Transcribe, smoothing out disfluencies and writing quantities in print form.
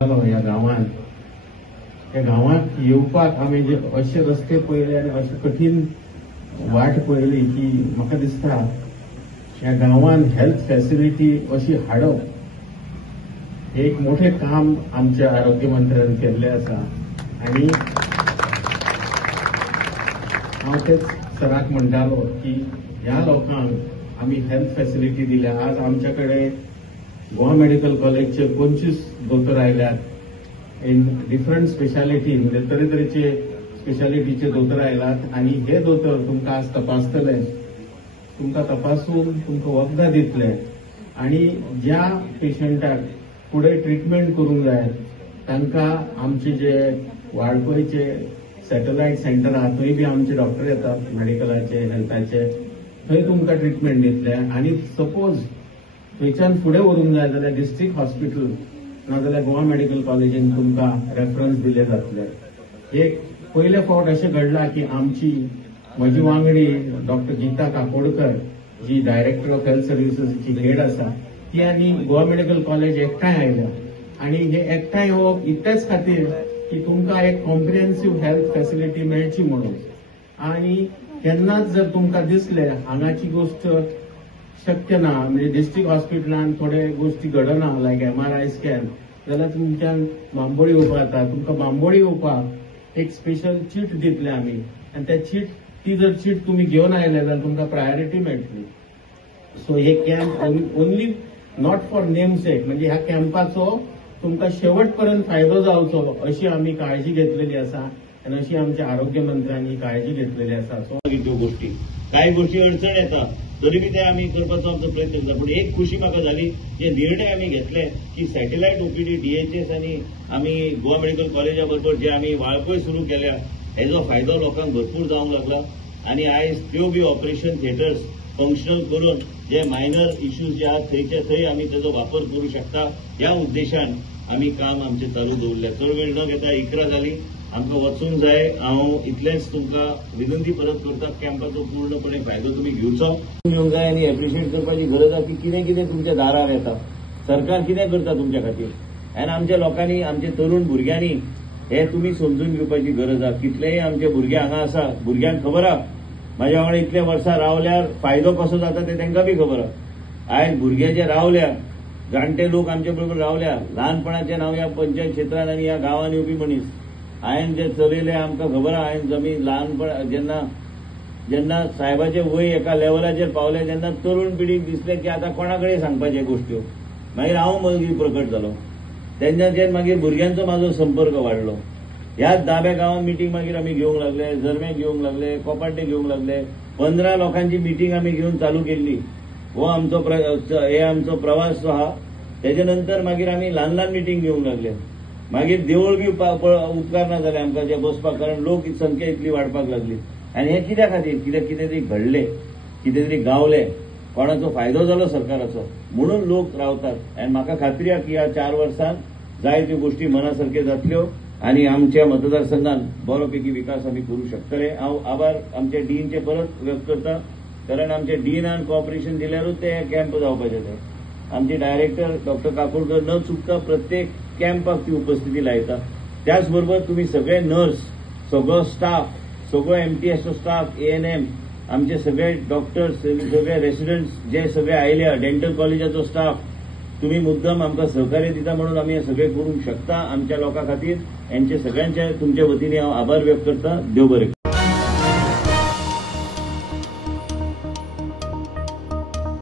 ह्या गावात येवपाक आमी जे असे रस्ते पळयले आनी अशी कठीण वाट पळयली की म्हाका दिसता ह्या गावात हेल्थ फॅसिलिटी अशी हाडप हे एक मोठे काम आमच्या आरोग्य मंत्र्यान केल्ले आसा आनी हांव तेच सराक म्हणटालो की ह्या लोकांक आमी हेल्थ फॅसिलिटी दिल्या. आज आमच्याकडे गोवा मेडिकल कॉलेजचे 25 दोतोर आयल्यात इन डिफरंट स्पेशालिटी म्हणजे तरेतरेचे स्पेशालिटीचे दोतोर आयल्यात आनी हे दोतोर तुमकां आज तपासतले, तुमकां तपासून तुमकां वखदां दितले आनी ज्या पेशंटाक फुडें ट्रिटमेंट करूंक जाय तांकां आमचे जे वाळपयचे सॅटेलायट सेंटर आहा थंय बी आमचे डॉक्टर येतात मेडिकलाचे हेल्थाचे, थंय तुमकां ट्रिटमेंट दितले आनी सपोज थंयच्यान फुडें व्हरूंक जाय जाल्यार डिस्ट्रिक्ट हॉस्पिटल नाजाल्यार गोवा मेडिकल कॉलेजीन तुमकां रेफरन्स दिले जातले. एक पयले फावट अशें घडलां की म्हजी वांगडी doctor Geeta Kakodkar ji director of health सर्व्हिसेसची हेड आसा ती आनी गोवा मेडिकल कॉलेज एकठांय आयल्या आनी हे एकठांय येवप इतलेच खातीर की तुमकां एक कॉम्प्रिहेन्सीव हेल्थ फॅसिलिटी मेळची म्हणून. आनी केन्नाच जर तुमकां दिसले हांगाची गोष्ट शक्य ना म्हणजे डिस्ट्रिक्ट हॉस्पिटलान थोडे गोष्टी घडना लायक MRI स्कॅन जाल्यार तुमच्यान बांबोळी येवपाक जाता. तुमकां बांबोळी येवपाक एक स्पेशल चीट दितले आमी आनी त्या ती जर चीट तुमी घेवन आयले जाल्यार तुमकां प्रायोरिटी मेळटली. सो हे camp only not for name सेक म्हणजे ह्या कॅम्पाचो तुमकां शेवट पर्यंत फायदो जावचो अशी आमी काळजी घेतलेली आसा आनी अशी आमच्या आरोग्य मंत्र्यांनी काळजी घेतलेली आसा. सो त्यो गोष्टी कांय गोष्टी अडचण येता तरी बी ते आमी करपाचो आमचो प्रयत्न करता. पूण एक खुशी म्हाका जाली जे निर्णय आमी घेतले की सॅटेलायट OPD DHS आनी आमी गोवा मेडिकल कॉलेजा बरोबर जे आमी वाळपय सुरू केल्या हेजो फायदो लोकांक भरपूर जावंक लागला आनी आयज त्यो बी ऑपरेशन थिएटर्स फंक्शनल करून जे मायनर इश्यूज जे आहात थंयचे थंय आमी तेजो वापर करूं शकता ह्या उद्देशान आमी काम आमचें चालू दवरलें. चड वेळ न घेता 11 जाली आमकां वचूंक जाय. हांव इतलेंच तुमकां विनंती परत करता कॅम्पाचो पूर्णपणे फायदो तुमी घेवचो जाय आनी एप्रिशिएट करपाची गरज आसा की कितें कितें तुमच्या दारार येता, सरकार कितें करता तुमच्या खातीर आनी आमच्या लोकांनी आमच्या तरुण भुरग्यांनी हे तुमी समजून घेवपाची गरज आसा. कितलेय आमचे भुरगे हांगा आसा, भुरग्यांक खबर आहा म्हाज्या वांगडा इतले वर्सां रावल्यार फायदो कसो जाता ते तांकां बी खबर आहा. आयज भुरगे जे रावल्या, जाणटे लोक आमचे बरोबर रावल्या, ल्हानपणाचे हांव ह्या पंचायत क्षेत्रांत आनी ह्या गांवांत येवपी मनीस हांवें जे चलयले आमकां खबर आहा. हांवें जमीन ल्हानपण जेन्ना साहेबाचे वय एका लेवलाचेर पावले जेन्ना तरुण पिढीक दिसलें की आतां कोणा कडेन सांगपाचे गोश्ट्यो, मागीर हांव मागीर प्रकट जालो. तेन्नाचेर मागीर भुरग्यांचो म्हाजो संपर्क वाडलो. ह्याच दाब्या गांवांत मिटींग मागीर आमी घेवंक लागले, जरमे घेवंक लागले, कोपाड्डे घेवंक लागले. 15 लोकांची मिटींग आमी घेवन चालू केल्ली. हो आमचो प्रवास जो आहा तेजे नंतर मागीर आमी ल्हान ल्हान मिटींग घेवंक लागले. मागीर देवूळ बी उपकारना जालें आमकां जे बसपाक, कारण लोक संख्या इतली वाडपाक लागली. आनी हे कित्या खातीर कितें तरी घडलें, कितें तरी गावलें, कोणाचो फायदो जालो सरकाराचो म्हणून लोक रावतात. आनी म्हाका खात्री आहा की ह्या 4 वर्सांत जायत्यो गोश्टी मनासारक्यो जातल्यो आनी आमच्या मतदारसंघात बरोपैकी विकास आमी करूं शकतले. हांव आभार आमच्या डीनचे परत व्यक्त करता, कारण आमच्या डीनान कॉपरेशन दिल्यारूच ते कॅम्प जावपाचे. ते आमचे डायरेक्टर डॉक्टर काकोडकर न चुकता प्रत्येक कॅम्पाक ती उपस्थिती लायता. त्याच बरोबर तुम्ही सगळे नर्स, सगळो स्टाफ, सगळो MTSचो स्टाफ, ANM, आमचे सगळे डॉक्टर्स, सगळे रेसिडेंट्स जे सगळे आयल्या, डेंटल कॉलेजाचो स्टाफ, तुम्ही मुद्दम आमकां सहकार्य दिता म्हणून आमी हे सगळे करूंक शकता आमच्या लोकां खातीर. यांचे सगळ्यांचे तुमच्या वतीने हांव आभार व्यक्त करता. देव बरें करूं.